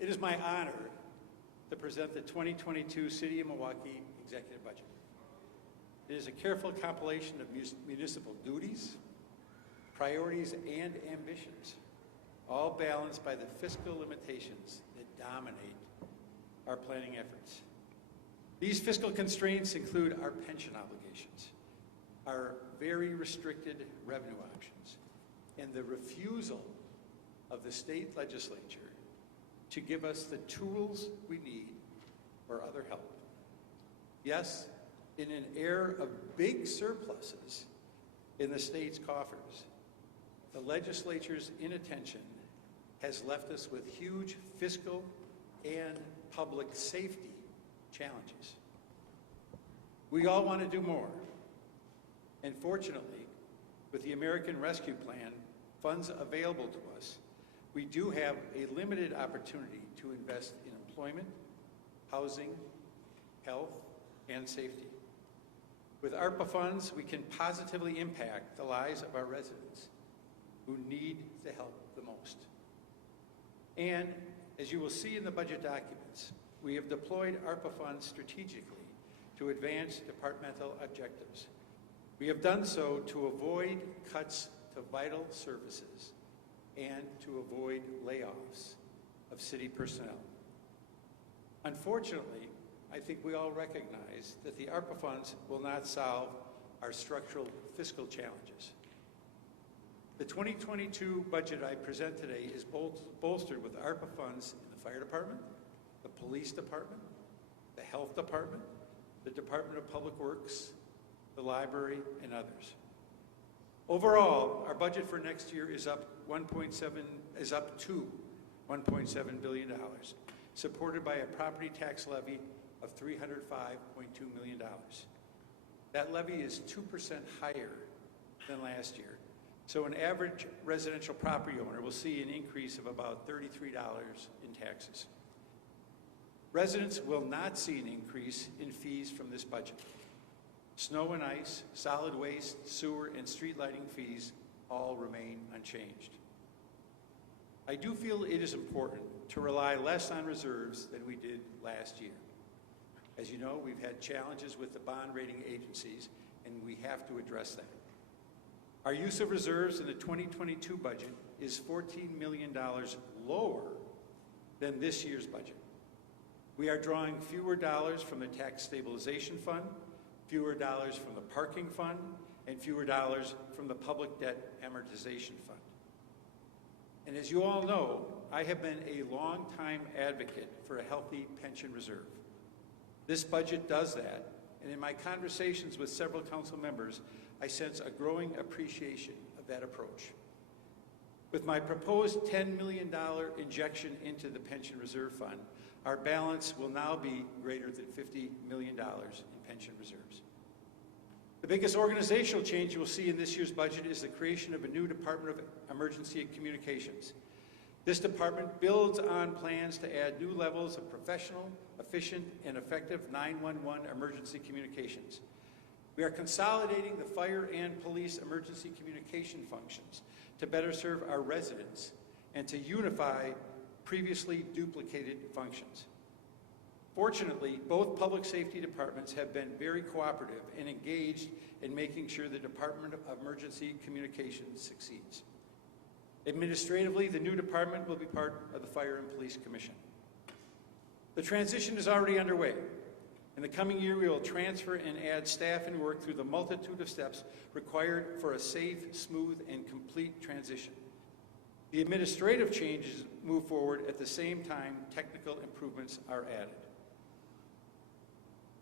It is my honor to present the 2022 City of Milwaukee Executive Budget. It is a careful compilation of municipal duties, priorities, and ambitions, all balanced by the fiscal limitations that dominate our planning efforts. These fiscal constraints include our pension obligations, our very restricted revenue options, and the refusal of the state legislature to give us the tools we need or other help. Yes, in an era of big surpluses in the state's coffers, the legislature's inattention has left us with huge fiscal and public safety challenges. We all want to do more. And fortunately, with the American Rescue Plan funds available to us, we do have a limited opportunity to invest in employment, housing, health, and safety. With ARPA funds, we can positively impact the lives of our residents who need the help the most. And as you will see in the budget documents, we have deployed ARPA funds strategically to advance departmental objectives. We have done so to avoid cuts to vital services and to avoid layoffs of city personnel. Unfortunately, I think we all recognize that the ARPA funds will not solve our structural fiscal challenges. The 2022 budget I present today is bolstered with ARPA funds in the fire department, the police department, the health department, the Department of Public Works, the library, and others. Overall, our budget for next year is up to $1.7 billion, supported by a property tax levy of $305.2 million. That levy is 2% higher than last year, so an average residential property owner will see an increase of about $33 in taxes. Residents will not see an increase in fees from this budget. Snow and ice, solid waste, sewer, and street lighting fees all remain unchanged. I do feel it is important to rely less on reserves than we did last year. As you know, we've had challenges with the bond rating agencies, and we have to address that. Our use of reserves in the 2022 budget is $14 million lower than this year's budget. We are drawing fewer dollars from the Tax Stabilization Fund, fewer dollars from the Parking Fund, and fewer dollars from the Public Debt Amortization Fund. And as you all know, I have been a long-time advocate for a healthy pension reserve. This budget does that, and in my conversations with several council members, I sense a growing appreciation of that approach. With my proposed $10 million injection into the Pension Reserve Fund, our balance will now be greater than $50 million in pension reserves. The biggest organizational change you will see in this year's budget is the creation of a new Department of Emergency Communications. This department builds on plans to add new levels of professional, efficient, and effective 911 emergency communications. We are consolidating the fire and police emergency communication functions to better serve our residents and to unify previously duplicated functions. Fortunately, both public safety departments have been very cooperative and engaged in making sure the Department of Emergency Communications succeeds. Administratively, the new department will be part of the Fire and Police Commission. The transition is already underway. In the coming year, we will transfer and add staff and work through the multitude of steps required for a safe, smooth, and complete transition. The administrative changes move forward at the same time technical improvements are added.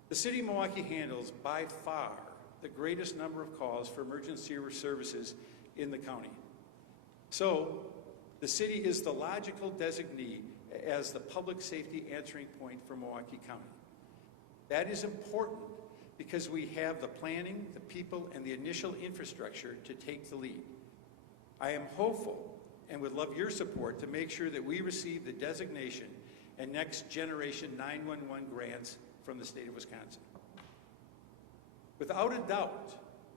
The City of Milwaukee handles by far the greatest number of calls for emergency services in the county. So, the city is the logical designee as the public safety answering point for Milwaukee County. That is important because we have the planning, the people, and the initial infrastructure to take the lead. I am hopeful and would love your support to make sure that we receive the designation and next generation 911 grants from the state of Wisconsin. Without a doubt,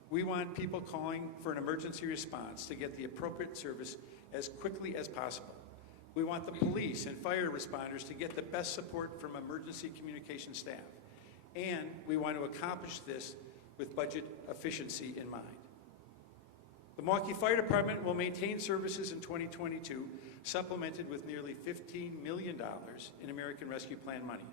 we want people calling for an emergency response to get the appropriate service as quickly as possible. We want the police and fire responders to get the best support from emergency communication staff. And we want to accomplish this with budget efficiency in mind. The Milwaukee Fire Department will maintain services in 2022, supplemented with nearly $15 million in American Rescue Plan money.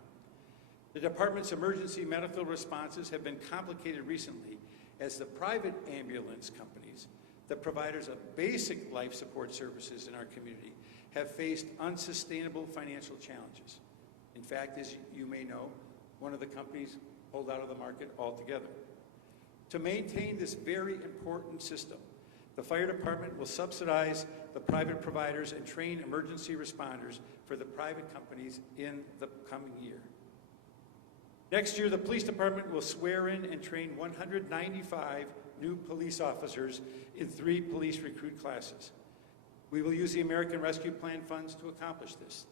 The department's emergency medical responses have been complicated recently as the private ambulance companies, the providers of basic life support services in our community, have faced unsustainable financial challenges. In fact, as you may know, one of the companies pulled out of the market altogether. To maintain this very important system, the fire department will subsidize the private providers and train emergency responders for the private companies in the coming year. Next year, the police department will swear in and train 195 new police officers in 3 police recruit classes. We will use the American Rescue Plan funds to accomplish this.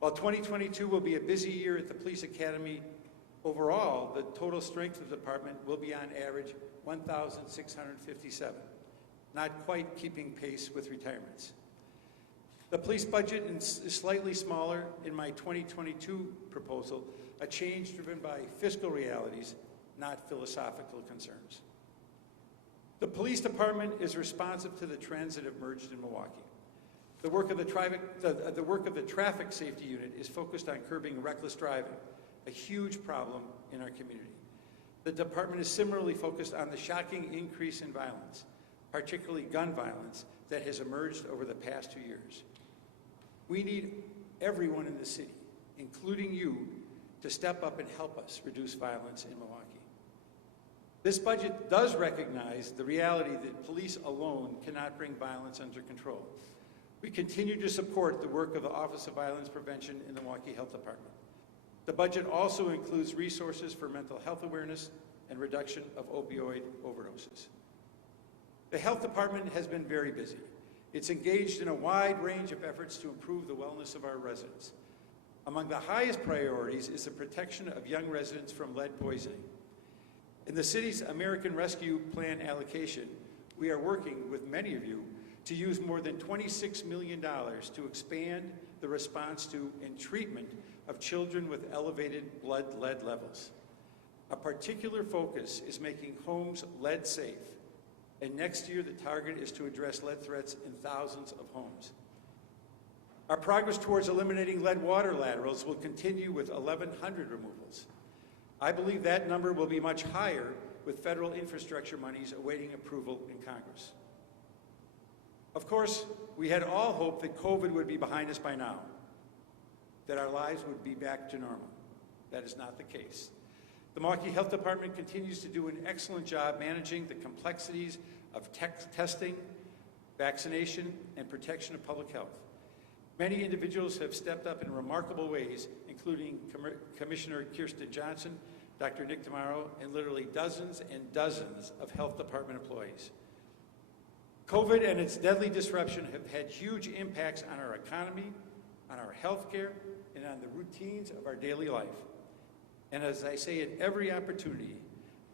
While 2022 will be a busy year at the Police Academy, overall, the total strength of the department will be on average 1,657, not quite keeping pace with retirements. The police budget is slightly smaller in my 2022 proposal, a change driven by fiscal realities, not philosophical concerns. The police department is responsive to the trends that have emerged in Milwaukee. The work of the traffic safety unit is focused on curbing reckless driving, a huge problem in our community. The department is similarly focused on the shocking increase in violence, particularly gun violence, that has emerged over the past 2 years. We need everyone in the city, including you, to step up and help us reduce violence in Milwaukee. This budget does recognize the reality that police alone cannot bring violence under control. We continue to support the work of the Office of Violence Prevention in the Milwaukee Health Department. The budget also includes resources for mental health awareness and reduction of opioid overdoses. The Health Department has been very busy. It's engaged in a wide range of efforts to improve the wellness of our residents. Among the highest priorities is the protection of young residents from lead poisoning. In the city's American Rescue Plan allocation, we are working with many of you to use more than $26 million to expand the response to and treatment of children with elevated blood lead levels. A particular focus is making homes lead safe, and next year the target is to address lead threats in thousands of homes. Our progress towards eliminating lead water laterals will continue with 1,100 removals. I believe that number will be much higher with federal infrastructure monies awaiting approval in Congress. Of course, we had all hoped that COVID would be behind us by now, that our lives would be back to normal. That is not the case. The Milwaukee Health Department continues to do an excellent job managing the complexities of testing, vaccination, and protection of public health. Many individuals have stepped up in remarkable ways, including Commissioner Kirsten Johnson, Dr. Nick DeMauro, and literally dozens and dozens of health department employees. COVID and its deadly disruption have had huge impacts on our economy, on our health care, and on the routines of our daily life. And as I say at every opportunity,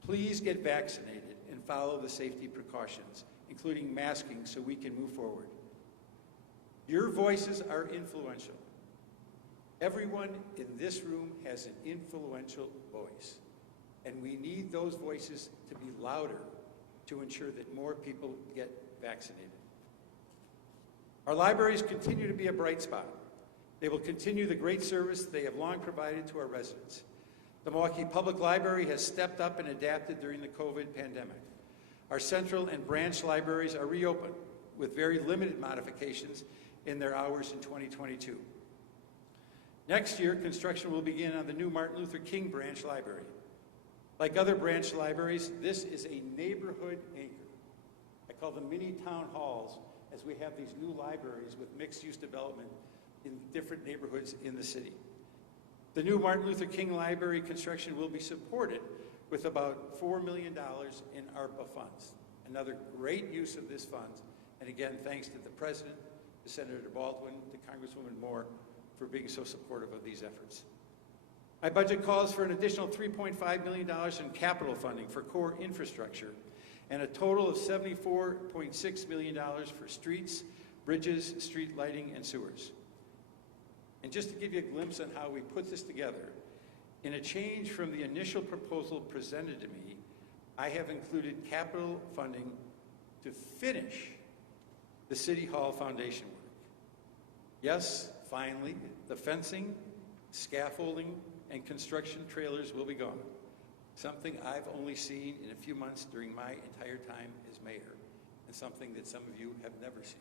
please get vaccinated and follow the safety precautions, including masking, so we can move forward. Your voices are influential. Everyone in this room has an influential voice, and we need those voices to be louder to ensure that more people get vaccinated. Our libraries continue to be a bright spot. They will continue the great service they have long provided to our residents. The Milwaukee Public Library has stepped up and adapted during the COVID pandemic. Our central and branch libraries are reopened with very limited modifications in their hours in 2022. Next year, construction will begin on the new Martin Luther King Branch Library. Like other branch libraries, this is a neighborhood anchor. I call them mini town halls, as we have these new libraries with mixed-use development in different neighborhoods in the city. The new Martin Luther King Library construction will be supported with about $4 million in ARPA funds. Another great use of this fund. And again, thanks to the President, to Senator Baldwin, to Congresswoman Moore for being so supportive of these efforts. My budget calls for an additional $3.5 million in capital funding for core infrastructure and a total of $74.6 million for streets, bridges, street lighting, and sewers. And just to give you a glimpse on how we put this together, in a change from the initial proposal presented to me, I have included capital funding to finish the City Hall foundation work. Yes, finally, the fencing, scaffolding, and construction trailers will be gone, something I've only seen in a few months during my entire time as mayor, and something that some of you have never seen.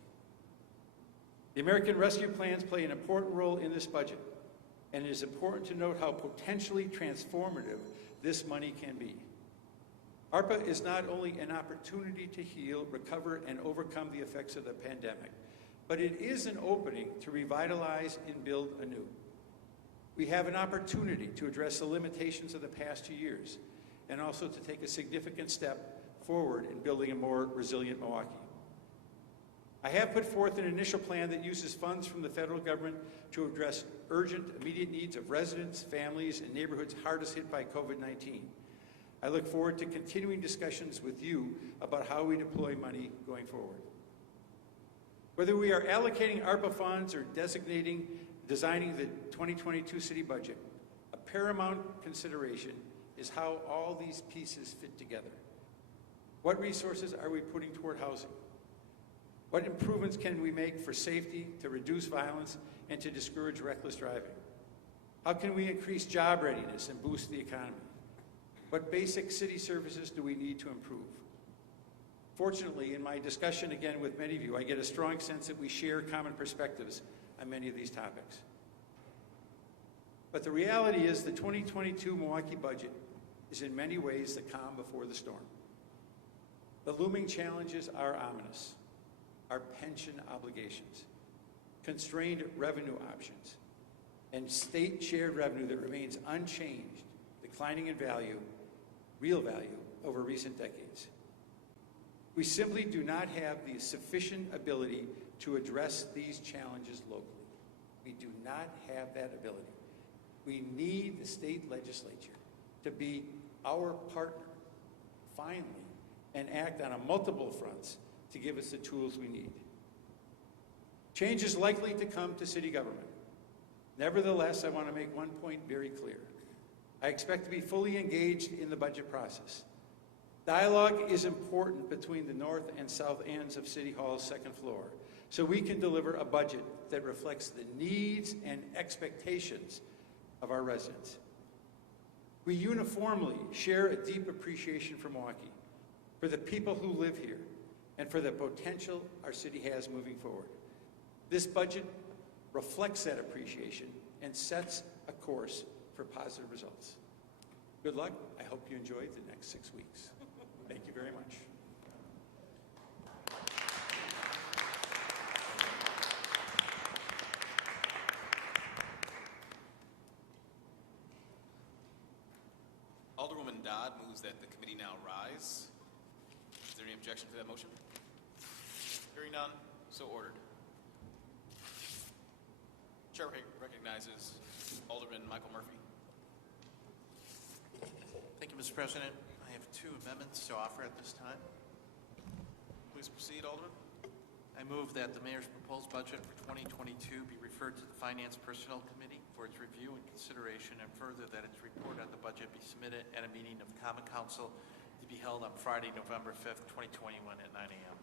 The American Rescue Plans play an important role in this budget, and it is important to note how potentially transformative this money can be. ARPA is not only an opportunity to heal, recover, and overcome the effects of the pandemic, but it is an opening to revitalize and build anew. We have an opportunity to address the limitations of the past 2 years, and also to take a significant step forward in building a more resilient Milwaukee. I have put forth an initial plan that uses funds from the federal government to address urgent, immediate needs of residents, families, and neighborhoods hardest hit by COVID-19. I look forward to continuing discussions with you about how we deploy money going forward. Whether we are allocating ARPA funds or designing the 2022 city budget, a paramount consideration is how all these pieces fit together. What resources are we putting toward housing? What improvements can we make for safety, to reduce violence, and to discourage reckless driving? How can we increase job readiness and boost the economy? What basic city services do we need to improve? Fortunately, in my discussion again with many of you, I get a strong sense that we share common perspectives on many of these topics. But the reality is the 2022 Milwaukee budget is in many ways the calm before the storm. The looming challenges are ominous. Our pension obligations, constrained revenue options, and state shared revenue that remains unchanged, declining in value, real value, over recent decades. We simply do not have the sufficient ability to address these challenges locally. We do not have that ability. We need the state legislature to be our partner, finally, and act on multiple fronts to give us the tools we need. Change is likely to come to city government. Nevertheless, I want to make one point very clear. I expect to be fully engaged in the budget process. Dialogue is important between the north and south ends of City Hall's second floor, so we can deliver a budget that reflects the needs and expectations of our residents. We uniformly share a deep appreciation for Milwaukee, for the people who live here, and for the potential our city has moving forward. This budget reflects that appreciation and sets a course for positive results. Good luck. I hope you enjoyed the next 6 weeks. Thank you very much. Alderwoman Dodd moves that the committee now rise. Is there any objection to that motion? Hearing none, so ordered. Chair recognizes Alderman Michael Murphy. Thank you, Mr. President. I have 2 amendments to offer at this time. Please proceed, Alderman. I move that the mayor's proposed budget for 2022 be referred to the Finance Personnel Committee for its review and consideration, and further that its report on the budget be submitted at a meeting of the Common Council to be held on Friday, November 5th, 2021 at 9 a.m.